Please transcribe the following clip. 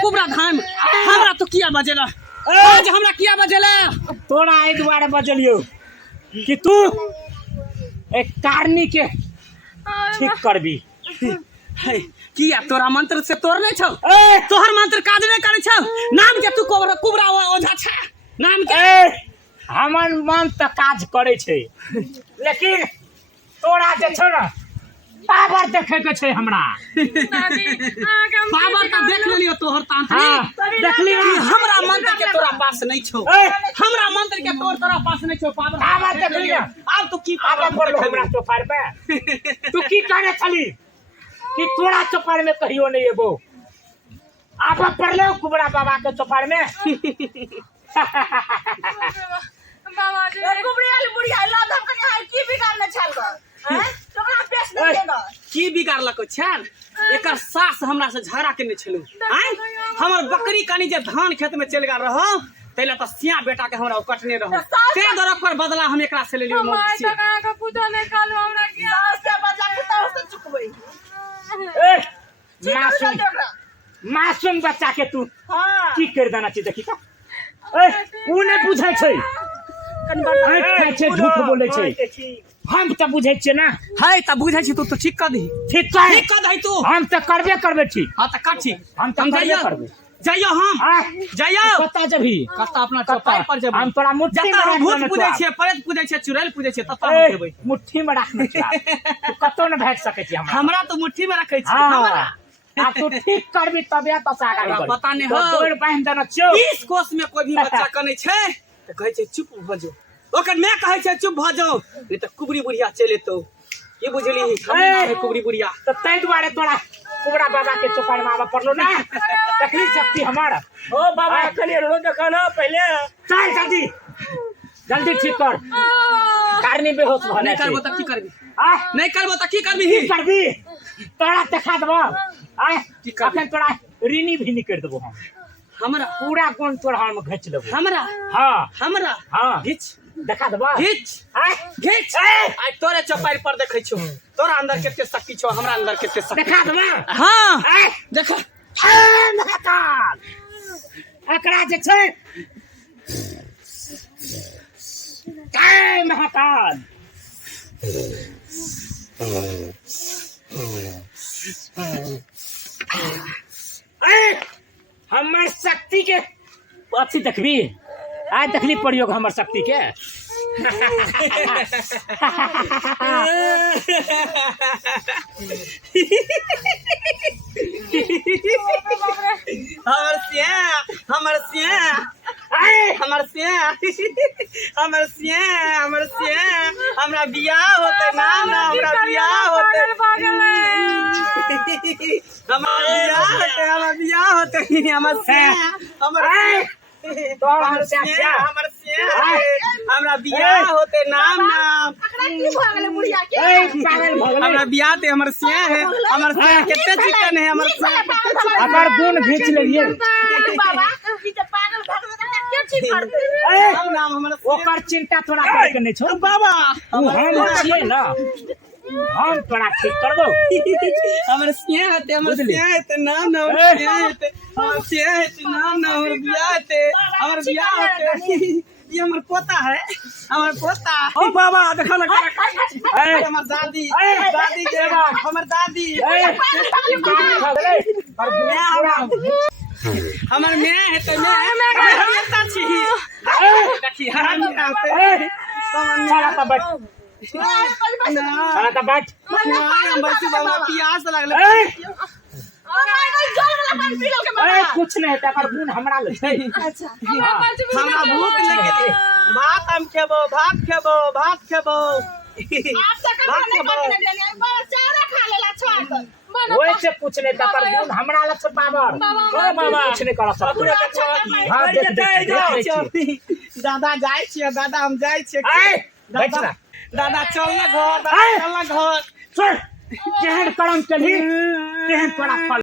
कुबरा धान हमरा तो किया बजेला आज हमरा किया बजेला तोरा एहि दुआरे बजलियो कि तू एक कारनी के ठीक करबी। किया तोरा मंत्र से तोड़ नहीं छौ तोहर मंत्र काज नहीं करे छौ नाम के तू कुबरा ओझा छ नाम के हमर मन त काज करे छै लेकिन तोरा जे छ ना पावर देखे के छै हमरा पावर त देख लेलियो तोहर तांत्रिक देख लियो हमरा मंत्र के तोरा पास नहीं छौ हमरा मंत्र के तोरा पास नहीं छौ पावर देख लियो। अब तू की पावर पड़लो हमरा चौपार पे तू की करे छली कि तोरा चौपार में कहियो नहीं एबो आप पढ़लो कुबरा बाबा के चौपार में बाबा जी कुबरी वाली बुढ़िया लादम के यहाँ की बिगाड़ने छल गो हैं तोरा पेश नहीं देगा की बिगाड़लको छल एकर सास हमरा से झगड़ा केने छलु हैं हमर बकरी कनी जे धान खेत में चल गेल रहो तैला त सिया बेटा के हमरा कटने रहो ते दरक पर बदला हम एकरा से लेलियो हमार त कहां का पुता ने काल हमरा की सास से बदला पुता से चुकबै मासूम बच्चा के तू हां की कर देना चाहिए देखी का उ नहीं बुझै छै कन छै झूठ बोले छै हम त बुझै छियै ना है त बुझै छी तू तो ठीक कर दी ठीक कर दही तू हम त करबे करबे छी हां त कर छी हम त करबे करबे जाइयो हम जाइयो कता जभी कता अपना चौपाई पर जब हम तोरा मुट्ठी में भूत पूजै छै प्रेत पूजै छै चुड़ैल पूजै छै तत हम देबै मुट्ठी में राखने छी तू कतो न भेट सकै छी हमरा तो मुट्ठी में रखै छी हमरा आ तू ठीक करबी तबे त सागा पता नहीं हो तोड़ बांध देना छौ 20 कोस में कोई भी बच्चा कनै छै त कहै छै चुप भ जो ओकर मैं कहै छै चुप भ जाओ नहीं त कुबरी बुढ़िया चले तो ये बुझली है कुबरी बुढ़िया त तै दुआरे तोरा कुबरा बाबा के चौपार में आवा पड़लो ना तकली शक्ति हमार ओ बाबा कनी रो देखना पहले चल जल्दी जल्दी ठीक कर कारनी बेहोश भ नहीं करबो त की करबी आ नहीं करबो त की करबी की करबी तोरा देखा देबो आ अखन तोरा ऋणी भी नहीं कर देबो हम हमरा पूरा कोन तोरा हम घच लेबो हमरा हां हमरा हां घिच देखा देबो घिच घिच आई तोरे चौपाई पर देखै छौ तोरा अंदर केते शक्ति छौ हमरा अंदर केते शक्ति देखा देबो हां देखा महाकाल एकरा जे छै काय महाकाल हमर शक्ति के अच्छी देखबी आज देखली प्रयोग हमर शक्ति के हमर सिया हमरा बियाह होते ना हमरा बियाह होते हमरा बियाह होते हमर सिया हमरा बियाह होते नाम हमरा बियाह ते हमर सिया है हमर सिया केते चिकन है हमर सिया अगर गुण खींच लेलिए ओकर चिंता तोरा करे के नहीं छौ बाबा हम छियै ना हम तोरा ठीक करबो हमर सिया है हमर सिया है नाम हमर सिया है नाम हमर बियाह है हमर बियाह होते ये हमर पोता है हमर पोता ओ बाबा देखा ना हमर दादी दादी जेबा हमर दादी हमर मैं है तो मैं हमेशा छी देखी हम आते चला त बैठ चला त बैठ हम बस बाबा प्यास लगले कुछ नहीं तकर गुण हमरा ले छै अच्छा हमरा भूख लगे भात हम खेबो भात खेबो ओए से कुछ नहीं तकर गुण हमरा ले छै पावर ओ बाबा कुछ नहीं कर सकत हां देख दादा जाय छियै दादा हम जाय छियै बैठ ना दादा चल ना घर चल केहन करम चली केहन तोरा फल